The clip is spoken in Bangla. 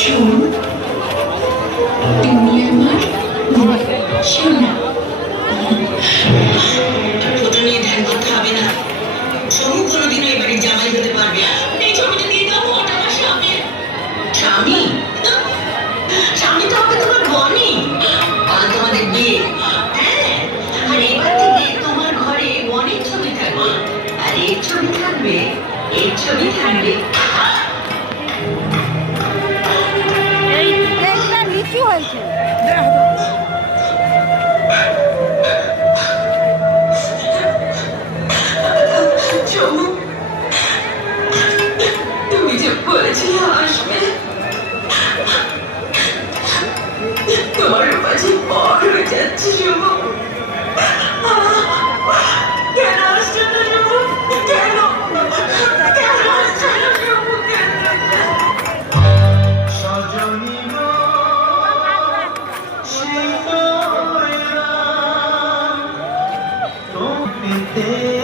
শোন, তুমি আমার সোনা। ফটো নিয়ে ধ্যান করতে হবে না। সমু কোনোদিনও এবারে জামাই হতে পারবে। এই ছবিটা দিয়ে দাও, ওটা আমার স্বামী। স্বামী? স্বামী তো হবে তোমার বনি। কাল তোমাদের বিয়ে। হ্যাঁ, আর এবার থেকে তোমার ঘরে বনির ছবি থাকবে, আর এর ছবি থাকবে, এর ছবি থাকবে। এই ট্রেনটা নিচু হয়েছে। চমু, তুমি যে বলেছিলে আসবে, তোমার পাশে পর হয়ে যাচ্ছে চমু। কেন আসছে না চমু? কেন কেন আসছে না চমু? সজনী গো, সেই তো এরা, তো পেতে